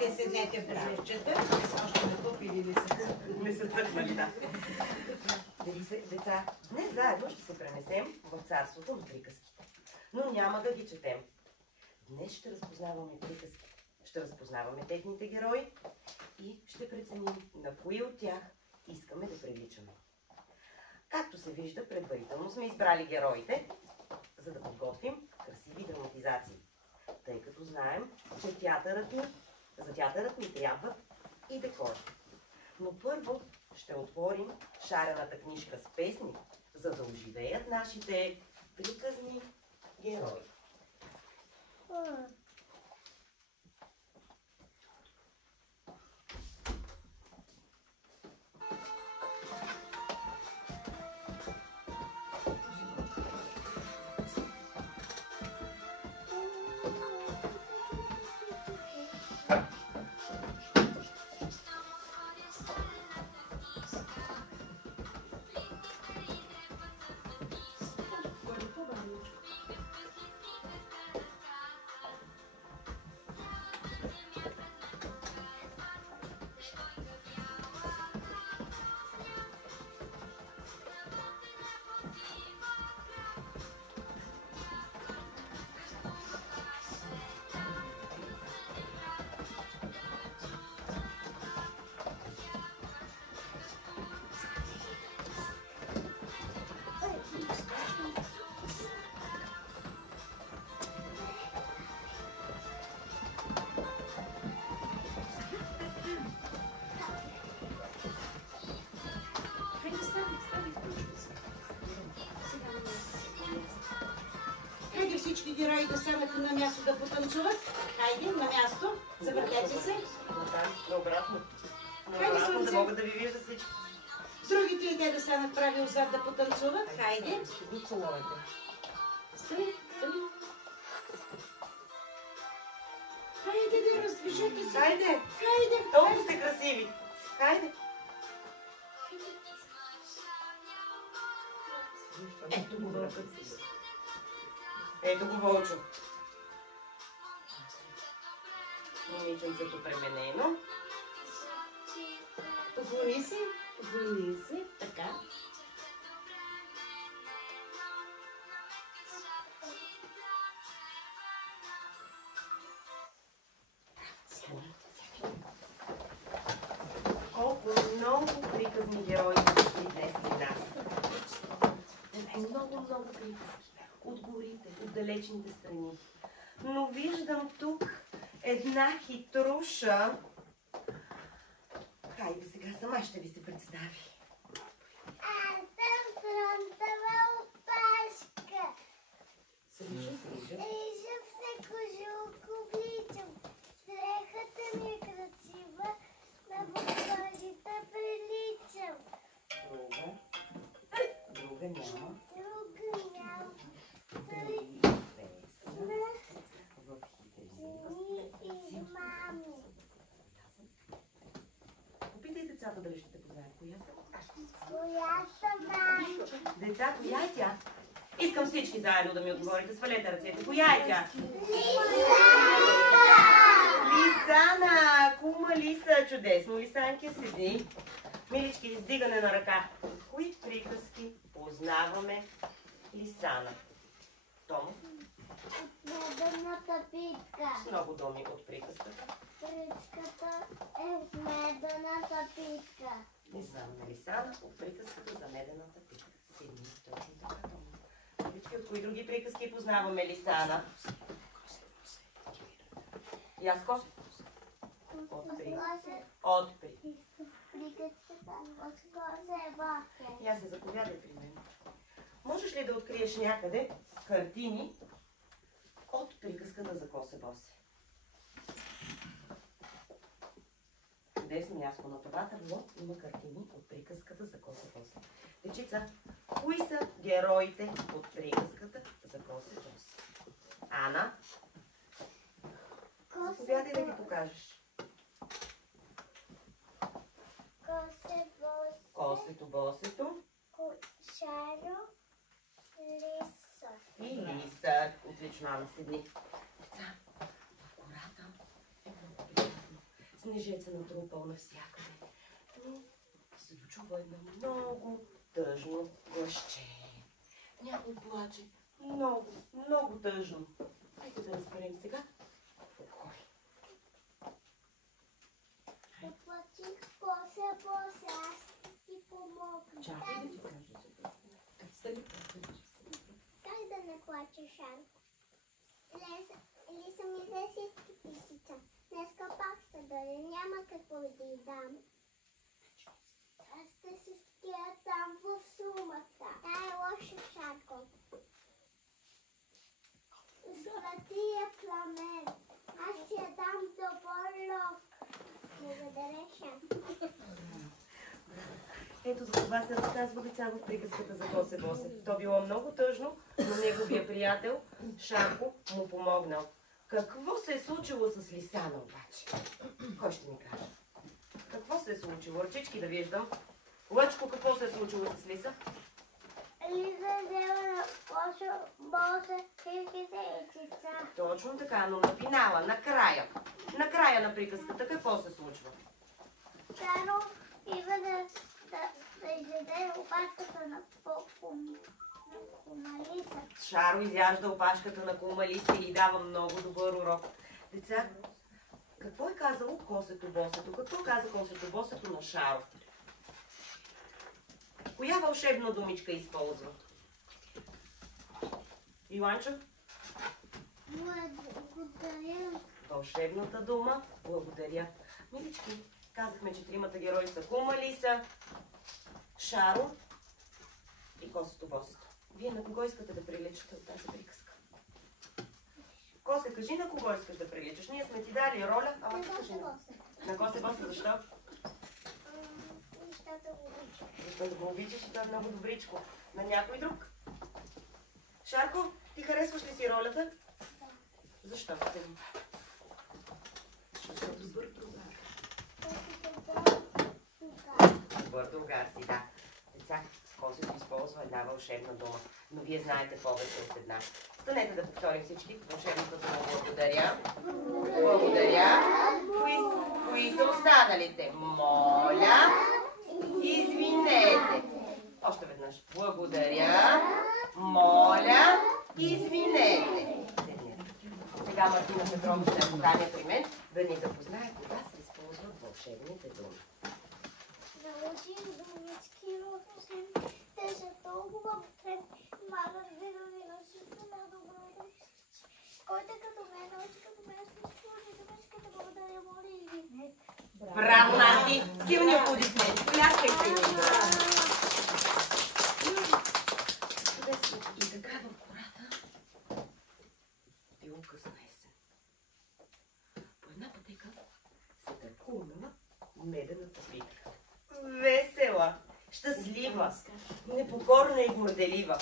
Хайде, седнете, братчета. Още ме топили не са цъкнали, да. Деца, днес заедно ще се пренесем в царството на приказките. Но няма да ги четем. Днес ще разпознаваме приказки. Ще разпознаваме техните герои и ще преценим на кои от тях искаме да приличаме. Както се вижда, предварително сме избрали героите, за да подготвим красиви драматизации. Тъй като знаем, че за театърът ни трябват и декори. Но първо ще отворим шарената книжка с песни, за да оживеят нашите приказни герои. Всички герои да станат на място да потанцуват. Хайде, на място. Завъртете се. Наобратно. Наобратно, да могат да ви виждат всички. Другите и те да станат прави отзад да потанцуват. Хайде. Стани, стани. Хайде да раздвижете се. Хайде. Хайде. Толкова сте красиви. Хайде. Ето го вълкът. Ето го Вълчо. Момиченцето пременено. Позвони се, така. Колко много приказни герои са днес при нас. Много приказки. От горите, от далечните страни. Но виждам тук една хитруша. Хайде сега сама ще ви се представи. Аз съм фронтова опашка. Слижа. Лижам се, кожулко обличам. Дрехата ми е красива, на букварите приличам. Друга няма. Попитай децата дали ще те познаят. Коя са? Коя са мами? Деца, коя е тя? Искам всички заедно да ми отговорите. Свалете ръцете. Коя е тя? Лисана! Кума Лиса! Чудесно! Лисанки седи. Милички, издигане на ръка. Кои приказки познаваме Лисана? Томо? Медената питка. С много думи от приказката. Причката е медената питка. Не знам на Лисана от приказката за медената питка. Седни, точно така, Томо. Милички, от кои други приказки познаваме Лисана? Яско? От Приказката от козе босе. Я се заповядай при мен. Можеш ли да откриеш някъде картини от приказката за Косе Босе? Чудесно място на това табло има картини от приказката за Косе Босе. Дечица, кои са героите от приказката за Косе Босе? Ана? Заповядай да ги покажеш. Косе босе. Косето, босето. Шаро. Лиса. И Лиса. Отлично, Ана, седни. Деца, в гората е много приятно. снежеца натрупал навсякъде. Но се дочува едно много тъжно гласче. Някой плаче много, много тъжно. Нека да разберем сега кой. Да платих, после, аз ти помогна. Чакай да ти кажа. Стани. Как да не плачеш, Шарко? Лиса ми взе всички писица. Днеска пак ще дойде, няма какво да й дам. Аз ще се ския там в сумата. Тя е лоша, Шарко. Златия пламен. Аз ти я дам добър лок. Благодаря, Шарко. Ето за това се разказва деца в приказката за Босе Босе. То било много тъжно, но неговия приятел Шарко му помогнал. Какво се е случило с Лисана обаче? Кой ще ми каже? Какво се е случило? Ръчички да виждам. Лъчко, какво се е случило с Лиса? Лиза взела на Босе Босе всичките яйчица. Точно така, но на финала, накрая на приказката, какво се случва? Шаро идва да изяде опашката на Кумалиса. Шаро изяжда опашката на кума Лиса и дава много добър урок. Деца, какво е казало косето босето? Какво каза косето босето на Шаро? Коя вълшебна думичка използва? Иланчо? Благодаря. Вълшебната дума благодаря. Милички, казахме, че тримата герои са кума Лиса, Шаро и косето босето. Вие на кого искате да приличате от тази приказка? Косе, кажи на кого искаш да приличаш. Ние сме ти дали роля, ама ти кажи на Косе Босе. Защо? Защото го обичаш и той е много добричко. На някой друг? Шарко, ти харесваш ли си ролята? Защо сте ми? Защото добър другар. Добър другар си, да. Деца, Косето използва една вълшебна дума, но вие знаете повече от една. Станете да повторим всички вълшебната дума. Благодаря. Благодаря. Кои са останалите? Моля. Извинете. Още веднъж. Благодаря. Моля. Извинете. Сега Мартина Петрова ще поканя при мен да ни запознае кога се използват вълшебните думи. Научих думички от усен. Те са толкова потребни. Мама винаги всичко на добро нещо. Който като мен, научи като мен, всичко може думичката благодаря, моля и ви. Браво, Марти! Силни аплодисменти! Пляскайте ни! И така в гората било късна есен. По една пътека се търкулнала медената битка. Весела, щастлива, непокорна и горделива.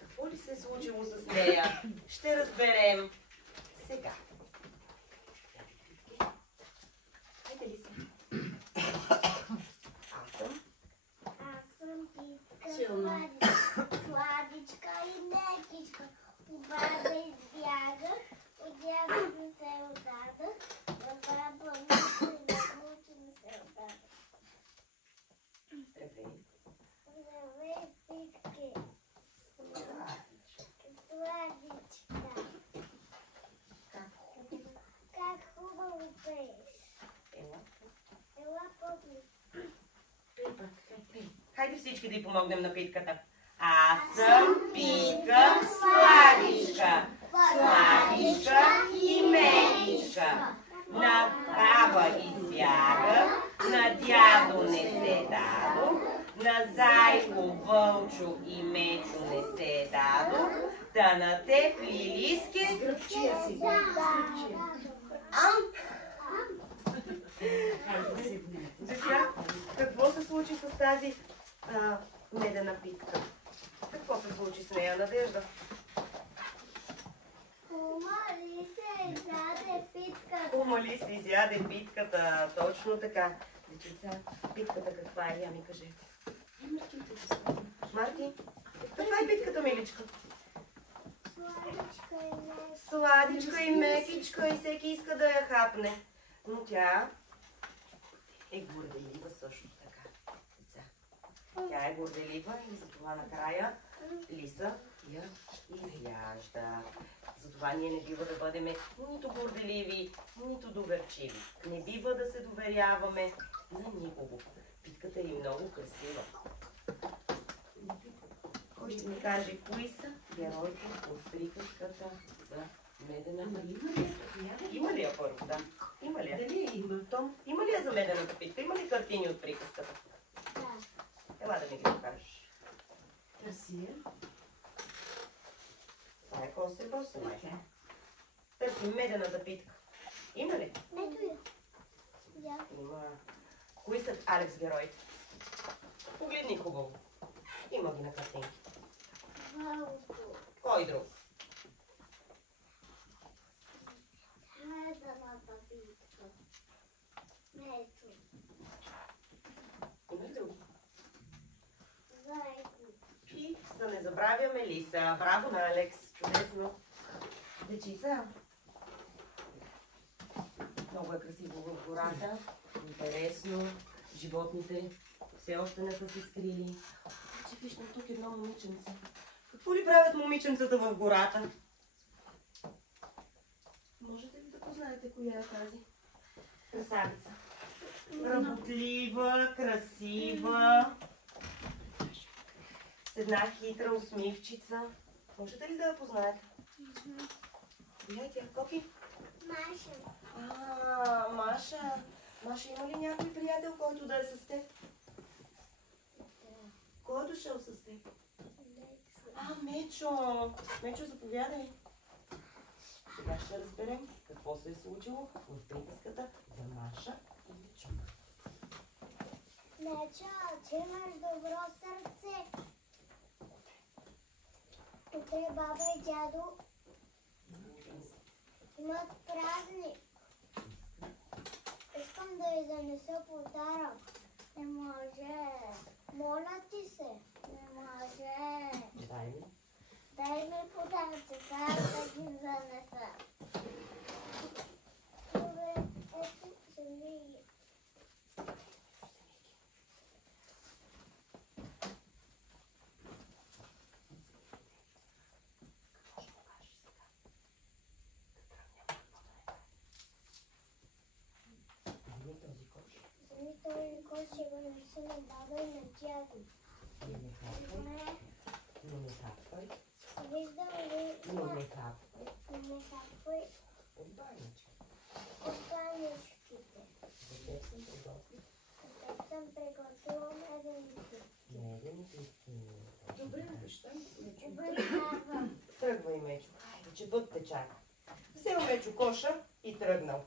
Какво ли се е случило с нея? Ще разберем сега. Хайде ли се? Аз съм питка, Силно. сладичка и мекичка. Обада избяга, от дядо не се отдада, на баба че не се отдада. Здравей. Здравей, питки. Сладичка. Как хубаво пееш. Ела по-близо. Хайде всички да й помогнем на Питката. Аз съм Питка Сладичка, сладичка и мекичка. На баба избяга, на дядо не се дадо, на зайко, вълчо и мечо не се дадо, да на теб лилиски Гръбчия си. Деца, какво се случи с тази медена питка? Какво се случи с нея, Надежда? Кума ли се изяде питката? Кума ли се изяде питката? Точно така. Дечица, питката каква е? Я ми кажете. Марти, каква е питката, миличка? Сладичка и мекичка. Сладичка и мекичка и всеки иска да я хапне. Но тя е горделива също така. Деца. Тя е горделива и затова накрая Лиса я изяжда. Затова ние не бива да бъдем нито горделиви, нито доверчиви. Не бива да се доверяваме на никого. Питката е и много красива. Кой ще ми каже кои са героите от приказката за медената питка? Има ли я първо? Да. Има ли я? Дали има? Том, има ли я за медената питка? Има ли картини от приказката? Да. Ела да ми ги покажеш. Красия. Това е косе босе, май. Търсим медената питка. Има ли? Ето я. Да. Има. Кои са Алекс героите? Погледни хубаво. Има ги на картинки. Вълко. Кой друг? Медената питка. Мечо. Има ли друг? Зайко. И да не забравяме Лиса. Браво на Алекс. Чудесно. Дечица. Много е красиво в гората. Интересно. Животните все още не са се скрили. Обаче виждам тук едно момиченце. Какво ли правят момиченцата в гората? Можете ли да познаете коя е тази красавица? Работлива, красива. С една хитра усмивчица. Можете ли да я познаете? Коя е тя? Коки? Маша. Маша. Маша, има ли някой приятел, който да е с теб? Кой е дошъл с теб? Мечо. Мечо, заповядай. Сега ще разберем какво се е случило в приказката за Маша и Мечо. Мечо, че имаш добро сърце. Утре баба и дядо имат празник. Искам да й занеса подарък. Не може. Моля ти се. Не може. Дай ми. Дай ми подарък, така да ги занеса. Добре, ето вземи ги. Вземи този кош. Вземи този кош и го неси на баба и на дядо. Не ме хапвай. Не ме хапвай. Виждам ли Не ме хапвай. Не ме хапвай От баничка. от баничките. За теб съм приготвил. Теб съм приготвила медени питки. Медени питки. Добре, обещам. Обещавам. Тръгвай, Мечо. Хайде, че път те чака. Взел Мечо коша и тръгнал.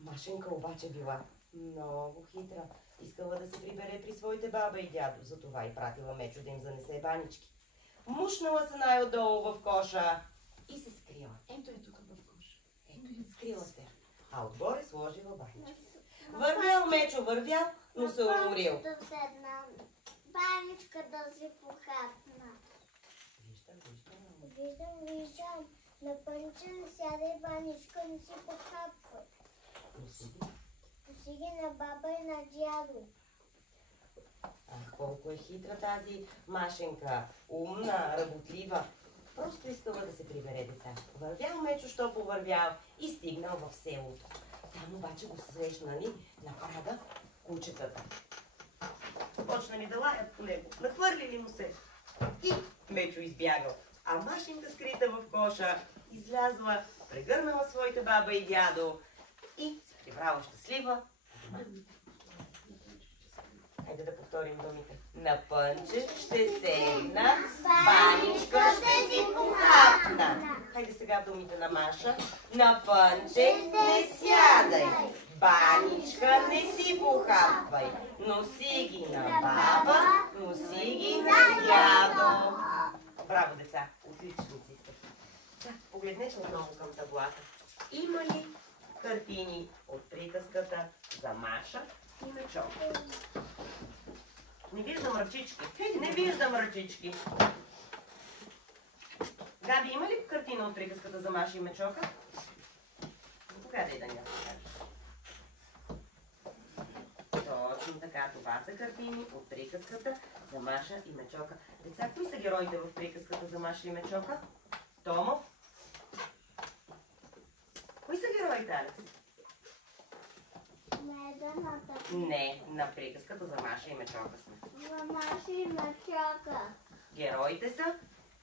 Машенка обаче била много хитра. Искала да се прибере при своите баба и дядо. Затова и пратила Мечо да им занесе банички. Мушнала се най-отдолу в коша и се скрила. Ето е тук в коша. Ето, скрила се. А отгоре сложила банички. Вървял Мечо, вървял, но се уморил. Да седна. Баничка да си похапна. Виждам. На пънчен сядай баничка, не си похапвай. Посиги на баба и на дядо. Колко е хитра тази Машенка. Умна, работлива. Просто искала да се прибере деца. Вървял Мечо, що повървял и стигнал в селото. Там обаче го срещнали на прага кучетата. Почнали да лаят по него. Нахвърлили му се. И Мечо избягал. А Машенка скрита в коша излязла, прегърнала своите баба и дядо и се прибрала щастлива. Хайде да повторим думите. На пънче ще седна, баничка ще си похапна. Хайде сега думите на Маша. На пънче не сядай, баничка не си похапвай. Носи ги на баба, носи ги на дядо. Браво, деца! Отличници сте. Погледнете отново към таблата. Има ли картини от приказката за Маша и Мечо? Не виждам ръчички. Не виждам ръчички. Габи, има ли картина от приказката за Маша и Мечока? Заповядай да ни я покажеш. Точно така, това са картини от приказката за Маша и Мечока. Деца, кои са героите в приказката за Маша и Мечока? Томов? Кои са героите, Алекс? Не, на приказката за Маша и Мечока сме. За Маша и Мечока. Героите са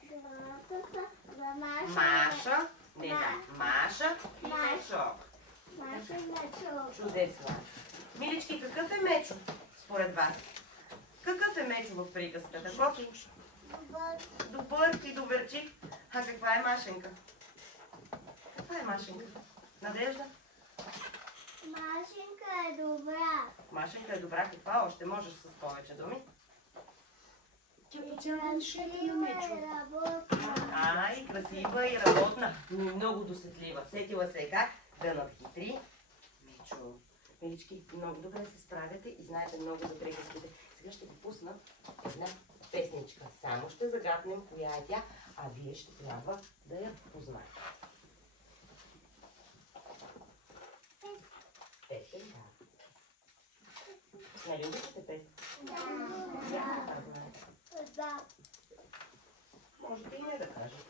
Героите са за Маша. Маша, не знам, Маша и Мечока. Маша и Мечока. Чудесно. Милички, какъв е Мечо според вас? Какъв е Мечо в приказката? Коки? Добър и доверчив. А каква е Машенка? Каква е Машенка? Надежда? Машенка е добра. Машенка е добра. Каква още? Можеш с повече думи? Тя по цял ден шета на Мечо. И красива и работна, но и много досетлива. Сетила се е как да надхитри Мечо. Милички, много добре се справяте и знаете много за приказките. Сега ще ви пусна една песничка. Само ще загаднем коя е тя, а вие ще трябва да я познаете. Песен, да. Нали обичате песен? Да. Можете и не да кажете.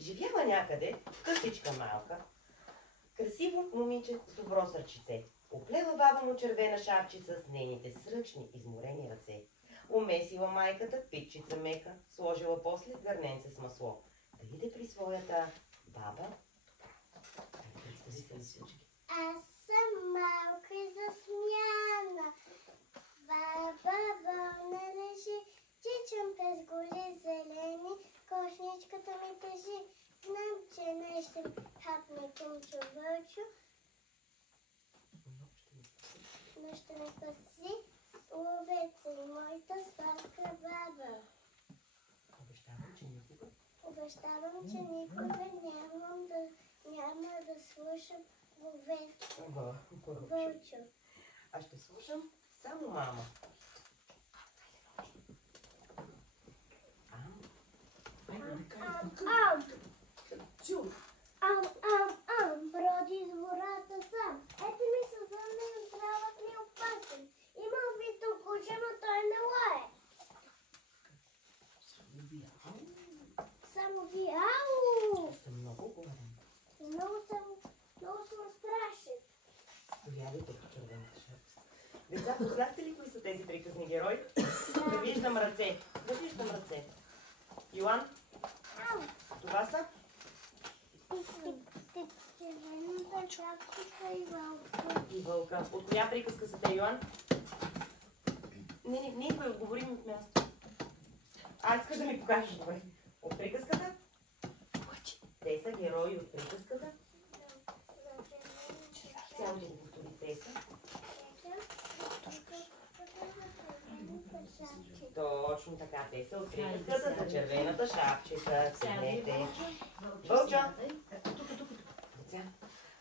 Живяла някъде къщичка малка, красиво момиче с добро сърчице. Оплела баба му червена шапчица с нейните сръчни, изморени ръце. Умесила майката питчица мека, сложила после гърненце с масло. Да иде при своята баба. Аз съм малка и засмяна. Баба вълна лежи, тичам през гори зелени, кошничката ми тежи. Знам, че не ще хапне кумчо вълчо, но ще ме спаси ловеца и моята сладка баба. Обещавам, че никога няма да слушам вълчо. Аз ще слушам само мама. Броди из гората сам. Ето ми се зъмне и здравът ми опасен. Има вито куче, но той не лае. Само виау! Съм много гладен. Много съм страшен. Заповядайте по червената шапка. Деца, познахте ли кои са тези приказни герои? Да виждам ръце. Да виждам ръце. Йоан? Това са? Червената шапка и вълка. И вълка. От коя приказка са те, Йоан? Не идвай, отговорим от място. Искаш да ми покажеш, добре. От приказката? Те са герои от приказката. Цяло да го повтори. Те са. Точно така. Те са от приказката за червената шапчица. Седнете. Вълча! Деца,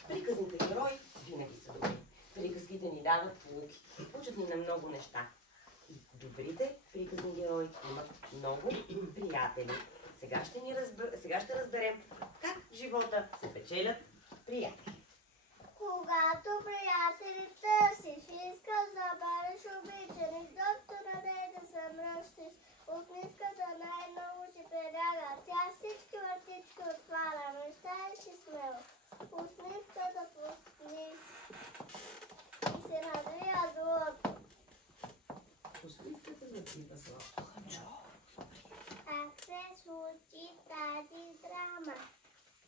приказните герои винаги са добри. Приказките ни дават полуки. Учат ни на много неща. И добрите приказни герои имат много приятели. Сега ще разберем как в живота се печелят приятели. Когато приятели търсиш, искаш да бъдеш обичан и доктора не да се мръщиш, усмиската най-много ти преляга. Тя всички вратички отваря, мечтаеш и смело. Усмиската пусни и се надвия злото. Усмиската запива сладко. Как се случи тази драма?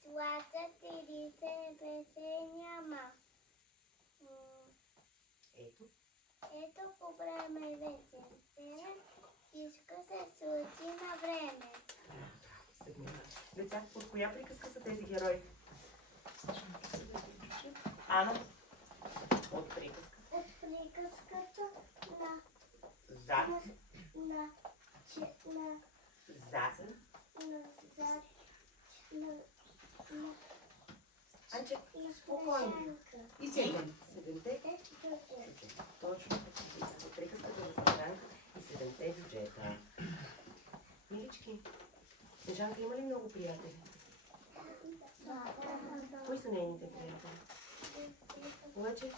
Слазът и лице вече няма. Ето. Ето по време вечерцене, всичко се случи на време. Деца, от коя приказка са тези герои? Ана? От приказка. От приказката Зад. Зад. Анче, спокойно. И 7. Седемте. Точно. От приказката за Снежанка и 7 бюджета. Милички, Снежанка има ли много приятели? Кои са нейните приятели? Обаче?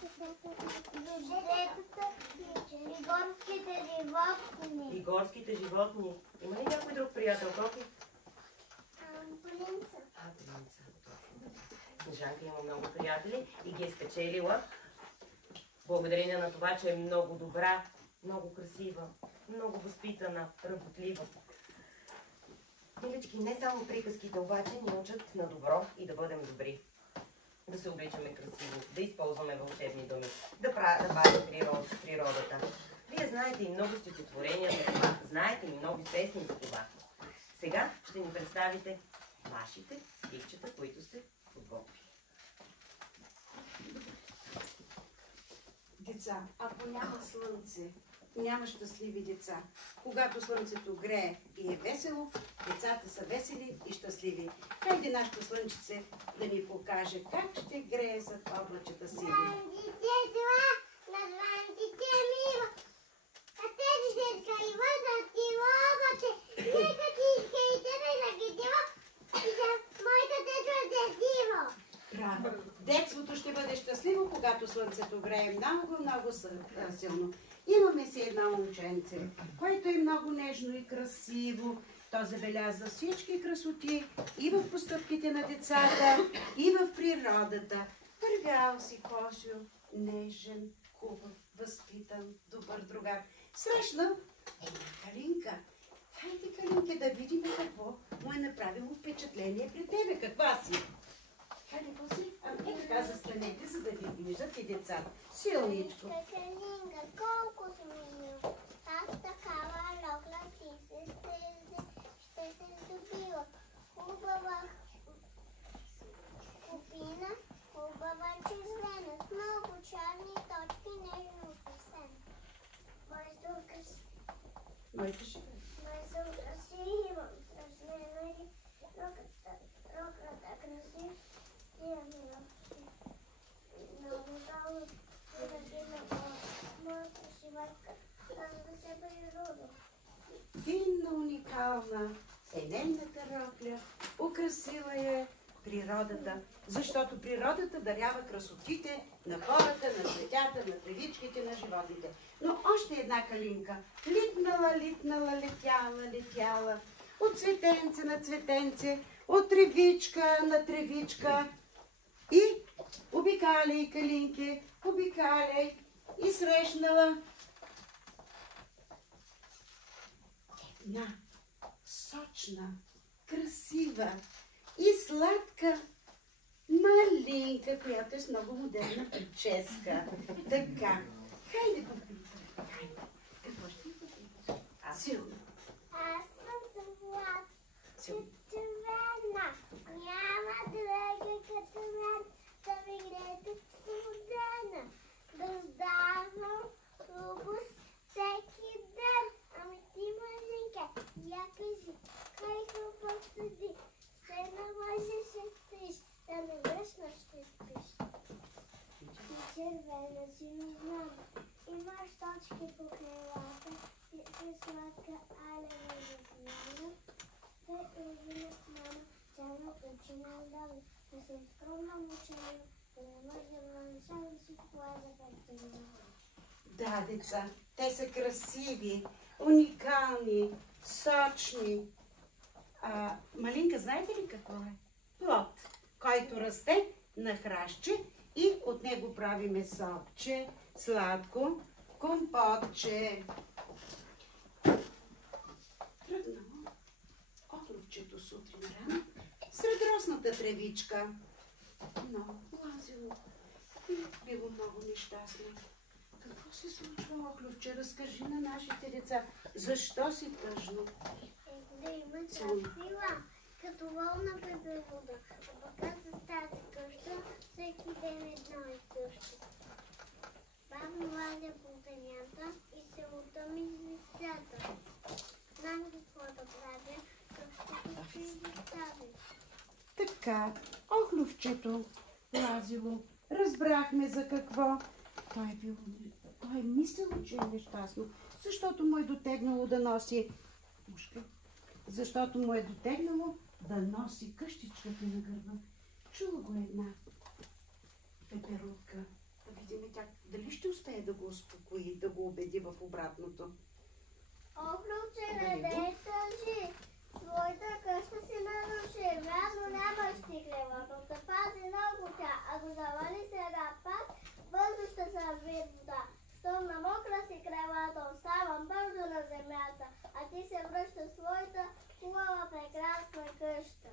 И горските животни. Има ли някой друг приятел, Коки? Принца. Принца. Снежанка има много приятели и ги е спечелила благодарение на това, че е много добра, много красива, много възпитана, работлива. Милички, не само приказките обаче ни учат на добро и да бъдем добри. Да се обличаме красиво, да използваме вълшебни думи, да пазим природата. Вие знаете и много стихотворения за това, знаете и много песни за това. Сега ще ни представите вашите стихчета, които сте подготвили. Деца, ако няма слънце, няма щастливи деца. Когато слънцето грее и е весело, децата са весели и щастливи. Хайде нашето слънчице да ни покаже как ще грее зад облачета сиви. Браво! Детството ще бъде щастливо, когато слънцето грее много, много силно. Имаме си едно момченце, което е много нежно и красиво. То забелязва всички красоти и в постъпките на децата, и в природата. Вървял си Косио, нежен, хубав, възпитан, добър другар. Срещнал една калинка. Хайде, Калинке, да видим какво му е направило впечатление при тебе. Каква си? Хайде, Коси, ами така застанете, за да ви виждат и децата. Силничко. Калинка, колко си мил. Аз такава локла ти ще се здобила. Хубава купина, хубава чезлена, с много черни точки, нежно украсена. Моето красиво. Моите ще Моето красиво, страшнено и роката красив. Много долу градина, моята шиварка, казва се природа. финна, уникална, нейната рокля, украсила е природата, защото природата дарява красотите на хората, на цветята, на тревичките, на животните. Но още една калинка. Литнала, литнала, летяла, летяла, от цветенце на цветенце, от тревичка на тревичка. И обикаляй, калинки, обикаляй, и срещнала една сочна, красива и сладка малинка, която е с много модерна прическа. Така. Хайде, попитам. Хайде. Какво ще попиташ? Силно. Аз съм Влад, Силно. червена, няма друга като мен, да ми грете студена, да здравам хубост всеки ден. Ами ти, малинка, я кажи, кой хубаво седи, се наложиш и спиш, да не връщаш ще спиш. Ти червена си не знам, имаш точки по крилата, си сладка алена зазняна, те ужина мама, черно учена удали, да съм скромна мучена, да не може да мънша и си плаза картина. Да, деца, те са красиви, уникални, сочни. Малинка, знаете ли какво е? Плод, който расте на храстче и от него правиме сокче, сладко, компотче. Тръгнало Отровчето сутрин рано сред росната тревичка. Но лазило и било много нещастно. Какво се случва, Оклювче? Разкажи на нашите деца. Защо си тъжно? Да има красива, като волна бебелуда. А пък аз с тази къща всеки ден едно и също. Бавно лазя по земята и се утъми звездата. Знам какво да правя, къщата ще изостави. Така, Оклювчето лазило. Разбрахме за какво. Той е мислило, че е нещастно, защото му е дотегнало да носи мушка. Защото му е дотегнало да носи къщичката на гърба. Чула го една пеперутка. Да видим тя дали ще успее да го успокои, да го убеди в обратното. Оклювче, не дей тъжи. Своята къща си наруши. Вярно нямаш ти кревател. Да пази много тя. А го завали сега пак, бързо ще се вие вода. Щом на мокра си кревата, оставам бързо на земята. А ти се връща в своята хубава прекрасна къща.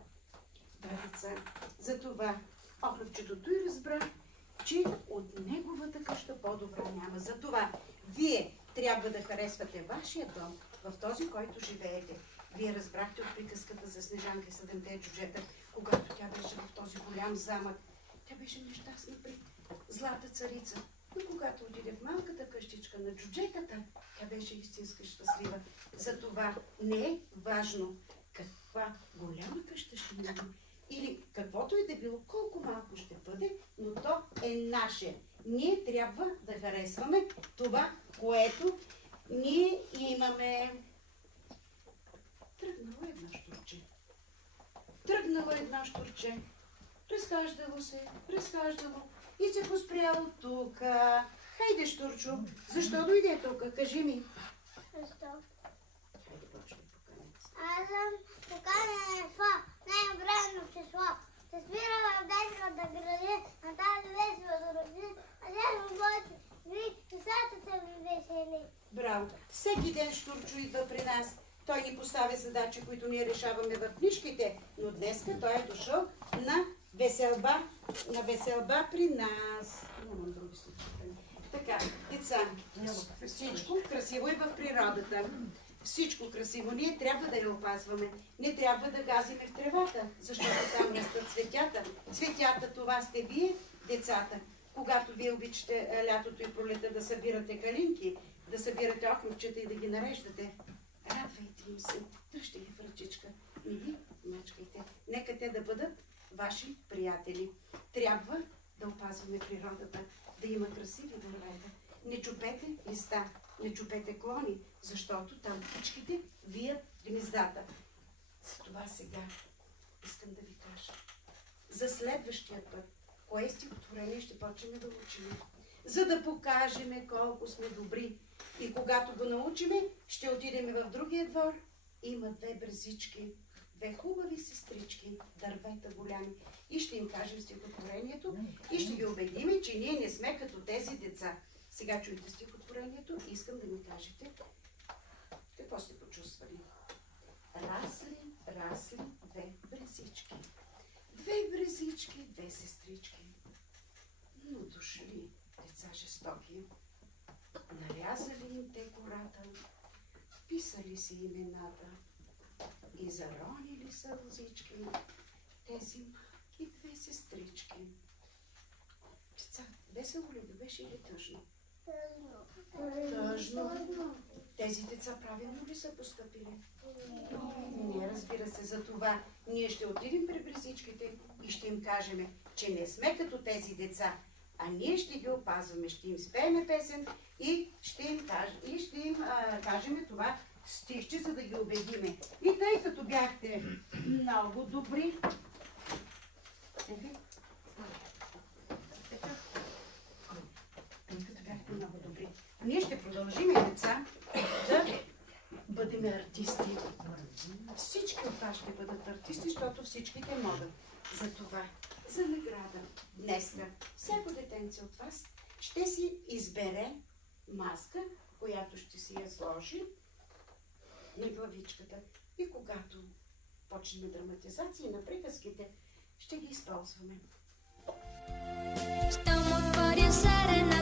Да, деца, затова Оклювчето и разбра, че от неговата къща по-добра няма. Затова вие трябва да харесвате вашия дом в този, който живеете. Вие разбрахте от приказката за Снежанка и седемте джуджета, когато тя беше в този голям замък. Тя беше нещастна при злата царица. Но когато отиде в малката къщичка на джуджетата, тя беше истинска щастлива. Затова не е важно каква голяма къща ще има или каквото и да било, колко малко ще бъде, но то е наше. Ние трябва да харесваме това, което ние имаме. Тръгнало едно щурче. Разхаждало и се поспряло тук. Хайде, щурчо, защо дойде тук? Кажи ми. Защо? Хайде, почне поканец. Аз съм поканена в най-обредно число. Се свира в детската градина на тази весела родина, а дядо моите ви, децата са ви весели. Браво! Всеки ден щурчо идва при нас. Той ни поставя задачи, които ние решаваме в книжките, но днеска той е дошъл на веселба при нас. Нямам други случаи. Така, деца, всичко красиво е в природата. Всичко красиво. Ние трябва да я опазваме. Не трябва да газиме в тревата, защото там растат цветята. Цветята, това сте вие, децата. Когато вие обичате лятото и пролета да събирате калинки, да събирате охлювчета и да ги нареждате, радвайте им се, дръжте ги в ръчичка. Не ги мачкайте. Нека те да бъдат ваши приятели. Трябва да опазваме природата, да има красиви дървета. Не чупете листа, не чупете клони, защото там птичките вият гнездата. За това сега искам да ви кажа. За следващия път, кое стихотворение ще почнем да учим, за да покажем колко сме добри. И когато го научиме, ще отидем в другия двор. Има две брезички, две хубави сестрички, дървета голями. И ще им кажем стихотворението и ще ги убедим, че ние не сме като тези деца. Сега чуйте стихотворението и искам да ми кажете какво сте почувствали. Расли две брезички. Две брезички, две сестрички. Но дошли деца жестоки. Нарязали им те кората, писали си имената и заронили сълзички тези малки две сестрички. Деца, весело ли ви беше или тъжно? Тъжно. Тези деца правилно ли са постъпили? Не, разбира се, за това ние ще отидем при брезичките и ще им кажем, че не сме като тези деца, а ние ще ги опазваме, ще им спееме песен и ще им кажем това стихче, за да ги убедиме. И тъй като бяхте много добри, ние ще продължим, деца, да бъдем артисти. Всички от вас ще бъдат артисти, защото всичките могат. За това, за награда, днеска, всяко детенце от вас ще си избере маска, която ще си я сложи на главичката. И когато почнем драматизация на приказките, ще ги използваме. Щом отворя шарена